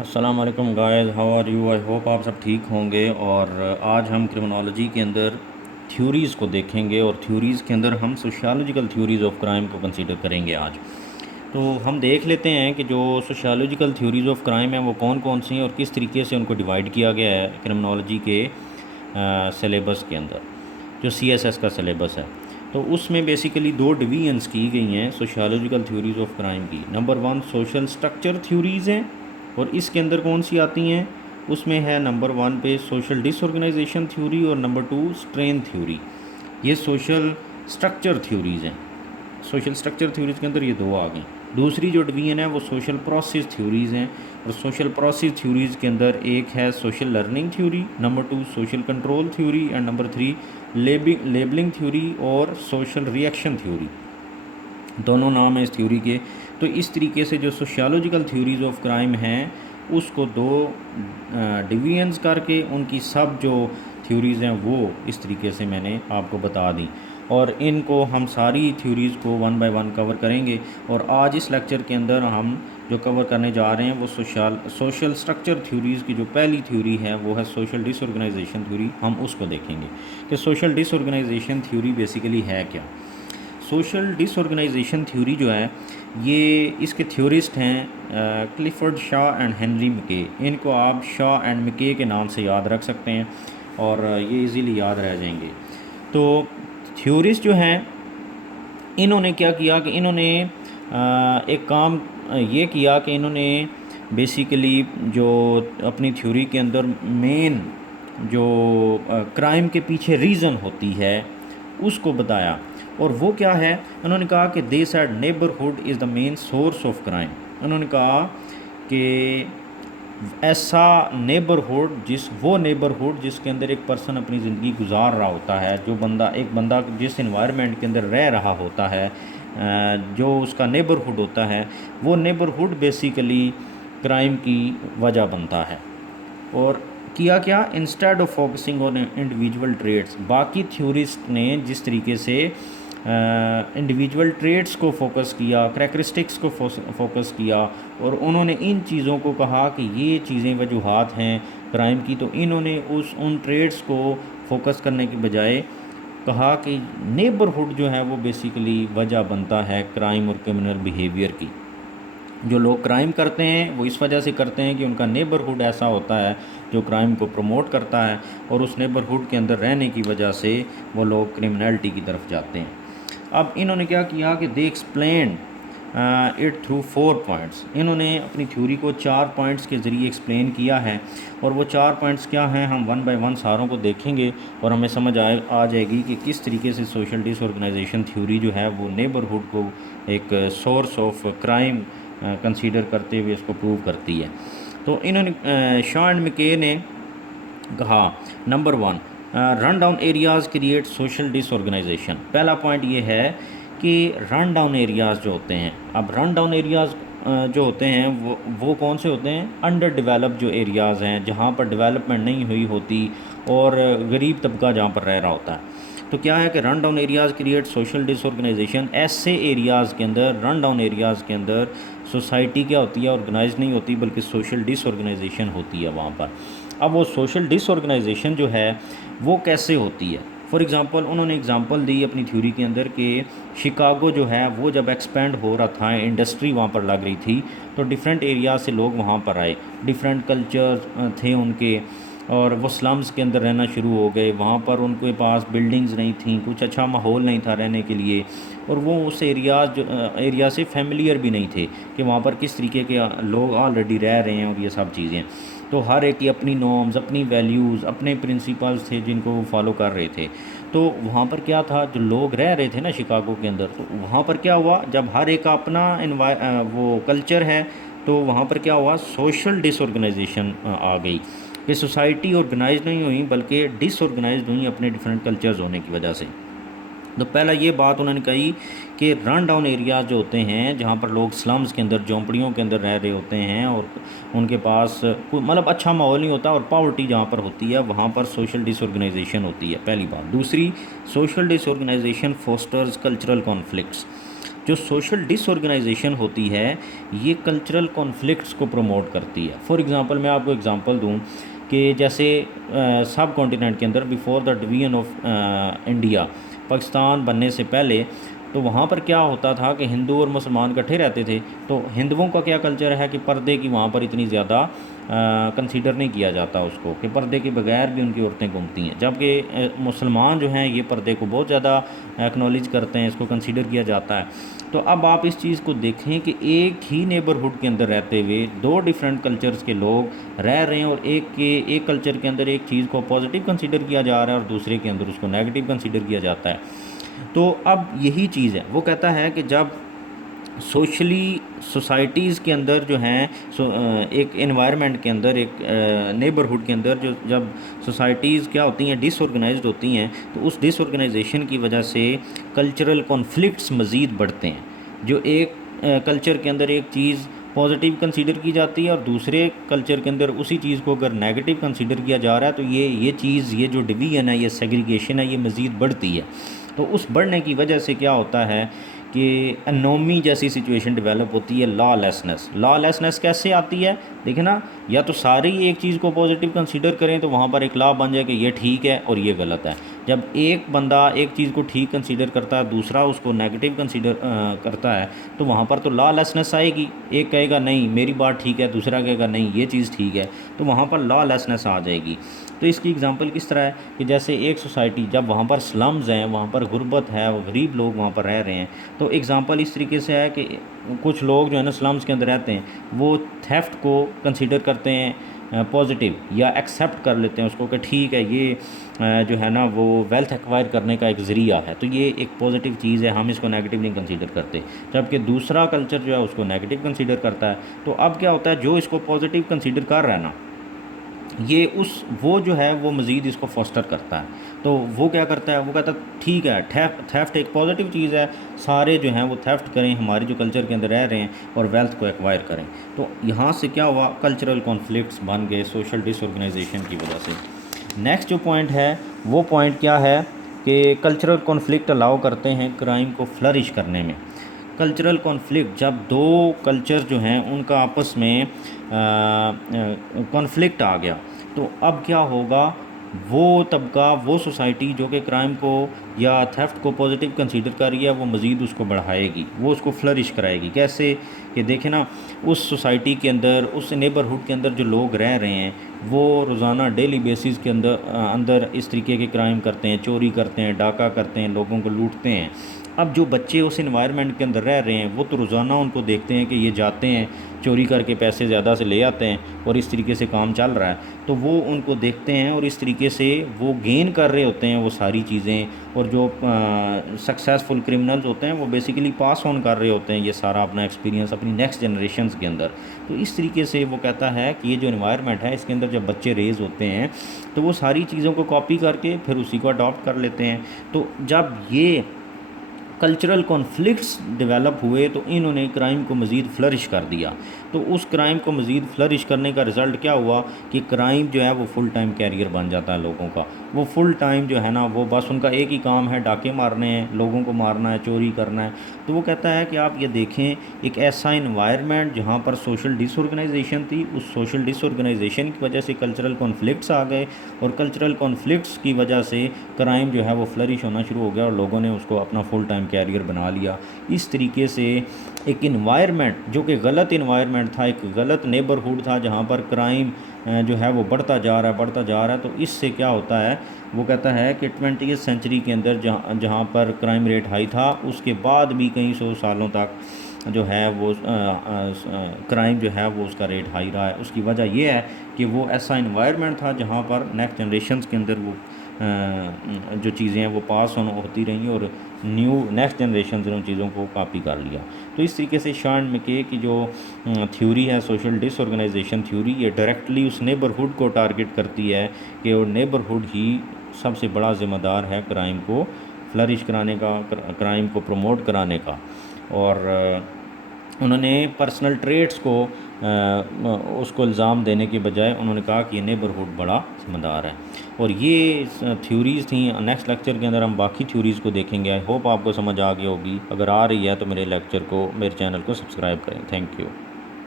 अस्सलाम वालेकुम guys, how are you? I hope आप सब ठीक होंगे। और आज हम क्रिमिनोलॉजी के अंदर थ्योरीज़ को देखेंगे और थ्योरीज़ के अंदर हम सोशियोलॉजिकल थ्योरीज़ ऑफ क्राइम को कंसीडर करेंगे आज। तो हम देख लेते हैं कि जो सोशियोलॉजिकल थ्योरीज़ ऑफ क्राइम हैं वो कौन कौन सी हैं और किस तरीके से उनको डिवाइड किया गया है क्रिमिनोलॉजी के सिलेबस के अंदर, जो CSS का सिलेबस है। तो उसमें बेसिकली दो डिवीजन्स की गई हैं सोशियोलॉजिकल थ्योरीज़ ऑफ क्राइम की। Number one social structure theories हैं और इसके अंदर कौन सी आती हैं, उसमें है नंबर वन पे सोशल डिसऑर्गेनाइजेशन थ्योरी और नंबर टू स्ट्रेन थ्योरी। ये सोशल स्ट्रक्चर थ्योरीज़ हैं। सोशल स्ट्रक्चर थ्योरीज़ के अंदर ये दो आ गई। दूसरी जो डिवीजन है वो सोशल प्रोसेस थ्योरीज़ हैं और सोशल प्रोसेस थ्योरीज़ के अंदर एक है social learning theory, number two social control theory and number three labelling theory और सोशल रिएक्शन थ्योरी। दोनों नाम हैं इस थ्योरी के। तो इस तरीके से जो सोशियोलॉजिकल थ्योरीज़ ऑफ क्राइम हैं उसको दो डिवीजन्स करके उनकी सब जो थ्योरीज़ हैं वो इस तरीके से मैंने आपको बता दी और इनको हम सारी थ्योरीज़ को वन बाय वन कवर करेंगे। और आज इस लेक्चर के अंदर हम जो कवर करने जा रहे हैं वो सोशल स्ट्रक्चर थ्योरीज़ की जो पहली थ्योरी है वो है सोशल डिसऑर्गेनाइजेशन थ्योरी। हम उसको देखेंगे कि सोशल डिसऑर्गेनाइजेशन थ्योरी बेसिकली है क्या। सोशल डिसऑर्गेनाइजेशन थ्योरी जो है ये इसके थ्योरिस्ट हैं क्लिफर्ड शॉ एंड हेनरी मैके। इनको आप शॉ एंड मैके के नाम से याद रख सकते हैं और ये इजीली याद रह जाएंगे। तो थ्योरिस्ट जो हैं इन्होंने क्या किया कि इन्होंने एक काम ये किया कि इन्होंने बेसिकली जो अपनी थ्योरी के अंदर मेन जो क्राइम के पीछे रीज़न होती है उसको बताया। और वो क्या है, उन्होंने कहा कि they said neighbourhood is the main source of crime. उन्होंने कहा कि ऐसा नेबरहुड वो नेबरहुड जिसके अंदर एक पर्सन अपनी ज़िंदगी गुजार रहा होता है, जो एक बंदा जिस इन्वायरमेंट के अंदर रह रहा होता है, जो उसका नेबरहुड होता है, वो नेबरहुड बेसिकली क्राइम की वजह बनता है। और किया क्या, instead of focusing on individual traits, बाकी थ्योरिस्ट ने जिस तरीके से इंडिविजुअल ट्रेड्स को फोकस किया, करैक्टरिस्टिक्स को फोकस किया और उन्होंने इन चीज़ों को कहा कि ये चीज़ें वजूहात हैं क्राइम की, तो इन्होंने उन ट्रेड्स को फोकस करने के बजाय कहा कि नेबरहुड जो है वो बेसिकली वजह बनता है क्राइम और क्रिमिनल बिहेवियर की। जो लोग क्राइम करते हैं वो इस वजह से करते हैं कि उनका नेबरहुड ऐसा होता है जो क्राइम को प्रमोट करता है और उस नेबरहुड के अंदर रहने की वजह से वो लोग क्रिमिनलिटी की तरफ जाते हैं। अब इन्होंने क्या किया कि they explain it through 4 points. इन्होंने अपनी थ्योरी को 4 पॉइंट्स के ज़रिए एक्सप्लेन किया है और वो 4 पॉइंट्स क्या हैं हम वन बाय वन सारों को देखेंगे और हमें समझ आ जाएगी कि किस तरीके से सोशल डिसऑर्गेनाइजेशन थ्योरी जो है वो नेबरहुड को एक सोर्स ऑफ क्राइम कंसीडर करते हुए इसको प्रूव करती है। तो इन्होंने शॉ एंड मैके ने कहा number one, run down areas create social disorganisation. पहला पॉइंट ये है कि रन डाउन एरियाज़ जो होते हैं, अब रन डाउन एरियाज़ जो होते हैं वो कौन से होते हैं, अंडर डेवलप जो एरियाज़ हैं जहाँ पर डेवलपमेंट नहीं हुई होती और गरीब तबका जहाँ पर रह रहा होता है। तो क्या है कि run down areas create social disorganisation. ऐसे एरियाज़ के अंदर, रन डाउन एरियाज़ के अंदर सोसाइटी क्या होती है, ऑर्गेनाइज नहीं होती बल्कि सोशल डिसऑर्गेनाइजेशन होती है वहाँ पर। अब वो सोशल डिसऑर्गेनाइजेशन जो है वो कैसे होती है, फॉर एग्ज़ाम्पल उन्होंने एग्ज़ाम्पल दी अपनी थ्योरी के अंदर कि शिकागो जो है वो जब एक्सपेंड हो रहा था, इंडस्ट्री वहाँ पर लग रही थी, तो डिफरेंट एरिया से लोग वहाँ पर आए, डिफरेंट कल्चर थे उनके और वो स्लम्स के अंदर रहना शुरू हो गए। वहाँ पर उनके पास बिल्डिंग्स नहीं थी, कुछ अच्छा माहौल नहीं था रहने के लिए और वो उस एरिया से फेमिलियर भी नहीं थे कि वहाँ पर किस तरीके के लोग ऑलरेडी रह रहे हैं और ये सब चीज़ें। तो हर एक की अपनी नॉर्म्स, अपनी वैल्यूज़, अपने प्रिंसिपल्स थे जिनको वो फॉलो कर रहे थे। तो वहाँ पर क्या था, जो लोग रह रहे थे ना शिकागो के अंदर, तो वहाँ पर क्या हुआ, जब हर एक का अपना वो कल्चर है तो वहाँ पर क्या हुआ, सोशल डिसऑर्गेनाइजेशन आ गई कि सोसाइटी ऑर्गेनाइज नहीं हुई बल्कि डिसऑर्गेनाइज हुई अपने डिफरेंट कल्चर्स होने की वजह से। तो पहला ये बात उन्होंने कही कि रन डाउन एरियाज जो होते हैं जहाँ पर लोग स्लम्स के अंदर, झोंपड़ियों के अंदर रह रहे होते हैं और उनके पास कोई मतलब अच्छा माहौल नहीं होता और पावर्टी जहाँ पर होती है वहाँ पर सोशल डिसऑर्गेनाइजेशन होती है, पहली बात। दूसरी, social disorganisation fosters cultural conflicts. जो सोशल डिसऑर्गेनाइजेशन होती है ये कल्चरल कॉन्फ्लिक्ट्स को प्रमोट करती है। फॉर एग्ज़ाम्पल मैं आपको एग्ज़ाम्पल दूँ कि जैसे सब कॉन्टिनेंट के अंदर before the division of India, Pakistan बनने से पहले, तो वहाँ पर क्या होता था कि हिंदू और मुसलमान इकट्ठे रहते थे। तो हिंदुओं का क्या कल्चर है कि पर्दे की वहाँ पर इतनी ज़्यादा कंसीडर नहीं किया जाता उसको, कि पर्दे के बगैर भी उनकी औरतें घूमती हैं, जबकि मुसलमान जो हैं ये पर्दे को बहुत ज़्यादा एक्नॉलेज करते हैं, इसको कंसीडर किया जाता है। तो अब आप इस चीज़ को देखें कि एक ही नेबरहुड के अंदर रहते हुए दो डिफरेंट कल्चर्स के लोग रह रहे हैं, और एक कल्चर के अंदर एक चीज़ को पॉजिटिव कंसीडर किया जा रहा है और दूसरे के अंदर उसको नेगेटिव कंसीडर किया जाता है। तो अब यही चीज़ है, वो कहता है कि जब सोशली सोसाइटीज़ के अंदर जो हैं एक एनवायरनमेंट के अंदर, एक नेबरहुड के अंदर जो जब सोसाइटीज़ क्या होती हैं, डिसऑर्गेनाइज्ड होती हैं, तो उस डिसऑर्गेनाइजेशन की वजह से कल्चरल कॉन्फ्लिक्ट्स मज़ीद बढ़ते हैं। जो एक कल्चर के अंदर एक चीज़ पॉजिटिव कंसीडर की जाती है और दूसरे कल्चर के अंदर उसी चीज़ को अगर नेगेटिव कंसीडर किया जा रहा है, तो ये चीज़, ये जो डिवीज़न है, ये सेग्रीगेशन है, ये मज़ीद बढ़ती है। तो उस बढ़ने की वजह से क्या होता है कि एनोमी जैसी सिचुएशन डेवलप होती है, लॉलेसनेस कैसे आती है, देखिए ना, या तो सारे ही एक चीज़ को पॉजिटिव कंसीडर करें तो वहाँ पर एक लॉ बन जाए कि ये ठीक है और ये गलत है। जब एक बंदा एक चीज़ को ठीक कंसीडर करता है, दूसरा उसको नेगेटिव कंसीडर करता है, तो वहाँ पर तो लॉलेसनेस आएगी। एक कहेगा नहीं मेरी बात ठीक है, दूसरा कहेगा नहीं ये चीज़ ठीक है, तो वहाँ पर लॉलेसनेस आ जाएगी। तो इसकी एग्जांपल किस तरह है कि जैसे एक सोसाइटी, जब वहाँ पर स्लम्स हैं, वहाँ पर गुर्बत है, वो गरीब लोग वहाँ पर रह रहे हैं, तो एग्जांपल इस तरीके से है कि कुछ लोग जो है ना स्लम्स के अंदर रहते हैं, वो थेफ्ट को कंसीडर करते हैं पॉजिटिव, या एक्सेप्ट कर लेते हैं उसको कि ठीक है ये जो है ना वो वेल्थ एक्वायर करने का एक ज़रिया है, तो ये एक पॉजिटिव चीज़ है, हम इसको नेगेटिव नहीं कंसीडर करते। जबकि दूसरा कल्चर जो है उसको नेगेटिव कंसीडर करता है। तो अब क्या होता है, जो इसको पॉजिटिव कंसीडर कर रहा है ना, ये वो जो है वो मज़ीद इसको फॉस्टर करता है। तो वो क्या करता है, वो कहता है ठीक है, थेफ्ट एक पॉजिटिव चीज़ है, सारे जो हैं वो थेफ्ट करें, हमारे जो कल्चर के अंदर रह रहे हैं, और वेल्थ को एक्वायर करें। तो यहाँ से क्या हुआ, कल्चरल कॉन्फ्लिक्ट्स बन गए सोशल डिसऑर्गेनाइजेशन की वजह से। नेक्स्ट जो पॉइंट है, वो पॉइंट क्या है कि कल्चरल कॉन्फ्लिक्ट अलाउ करते हैं क्राइम को फ्लरिश करने में। कल्चरल कॉन्फ्लिक्ट, जब दो कल्चर जो हैं उनका आपस में कॉन्फ्लिक्ट आ गया, तो अब क्या होगा, वो तबका, वो सोसाइटी जो कि क्राइम को या थेफ्ट को पॉजिटिव कंसीडर कर रही है, वो मज़ीद उसको बढ़ाएगी, वो उसको फ्लरिश कराएगी। कैसे कि देखें ना, उस सोसाइटी के अंदर, उस नेबरहुड के अंदर जो लोग रह रहे हैं, वो रोज़ाना डेली बेसिस के अंदर इस तरीके के क्राइम करते हैं, चोरी करते हैं, डाका करते हैं, लोगों को लूटते हैं। अब जो बच्चे उस इन्वायरमेंट के अंदर रह रहे हैं, वो तो रोज़ाना उनको देखते हैं कि ये जाते हैं चोरी करके पैसे ज़्यादा से ले आते हैं और इस तरीके से काम चल रहा है, तो वो उनको देखते हैं और इस तरीके से वो गेन कर रहे होते हैं वो सारी चीज़ें। और जो सक्सेसफुल क्रिमिनल्स होते हैं वो बेसिकली पास ऑन कर रहे होते हैं ये सारा अपना एक्सपीरियंस अपनी नेक्स्ट जनरेशन्स के अंदर। तो इस तरीके से वो कहता है कि ये जो इन्वायरमेंट है, इसके अंदर जब बच्चे रेज़ होते हैं, तो वो सारी चीज़ों को कॉपी करके फिर उसी को अडॉप्ट कर लेते हैं। तो जब ये कल्चरल कॉन्फ्लिक्ट्स डेवलप हुए, तो इन्होंने क्राइम को मज़ीद फ्लरिश कर दिया। तो उस क्राइम को मज़ीद फ्लरिश करने का रिज़ल्ट क्या हुआ कि क्राइम जो है वो फुल टाइम कैरियर बन जाता है लोगों का। वो फुल टाइम जो है ना, वो बस उनका एक ही काम है, डाके मारने हैं, लोगों को मारना है, चोरी करना है। तो वो कहता है कि आप ये देखें, एक ऐसा इन्वायरमेंट जहाँ पर सोशल डिसऑर्गेनाइजेशन थी, उस सोशल डिसऑर्गेनाइजेशन की वजह से कल्चरल कॉन्फ्लिक्ट्स आ गए, और कल्चरल कॉन्फ्लिक्ट्स की वजह से क्राइम जो है वो फ्लरिश होना शुरू हो गया, और लोगों ने उसको अपना फुल टाइम कैरियर बना लिया। इस तरीके से एक इन्वायरमेंट जो कि गलत इन्वायरमेंट था, एक गलत नेबरहुड था, जहाँ पर क्राइम जो है वो बढ़ता जा रहा है। तो इससे क्या होता है, वो कहता है कि 20वीं सेंचुरी के अंदर जहाँ पर क्राइम रेट हाई था, उसके बाद भी कई सौ सालों तक जो है वो क्राइम जो है वो उसका रेट हाई रहा है। उसकी वजह यह है कि वो ऐसा इन्वायरमेंट था जहाँ पर नेक्स्ट जनरेशन्स के अंदर वो जो चीज़ें हैं वो पास ऑन होती रहीं, और नेक्स्ट जनरेशन ने उन चीज़ों को कॉपी कर लिया। तो इस तरीके से शान मैके की जो थ्योरी है, सोशल डिसऑर्गेनाइजेशन थ्योरी, ये डायरेक्टली उस नेबरहुड को टारगेट करती है कि वो नेबरहुड ही सबसे बड़ा ज़िम्मेदार है क्राइम को फ्लरिश कराने का, क्राइम को प्रमोट कराने का। और उन्होंने पर्सनल ट्रेट्स को उसको इल्ज़ाम देने के बजाय उन्होंने कहा कि ये नेबरहुड बड़ा समझदार है। और ये थ्योरीज़ थी। नेक्स्ट लेक्चर के अंदर हम बाकी थ्योरीज़ को देखेंगे। आई होप आपको समझ आ गई होगी। अगर आ रही है तो मेरे लेक्चर को, मेरे चैनल को सब्सक्राइब करें। Thank you.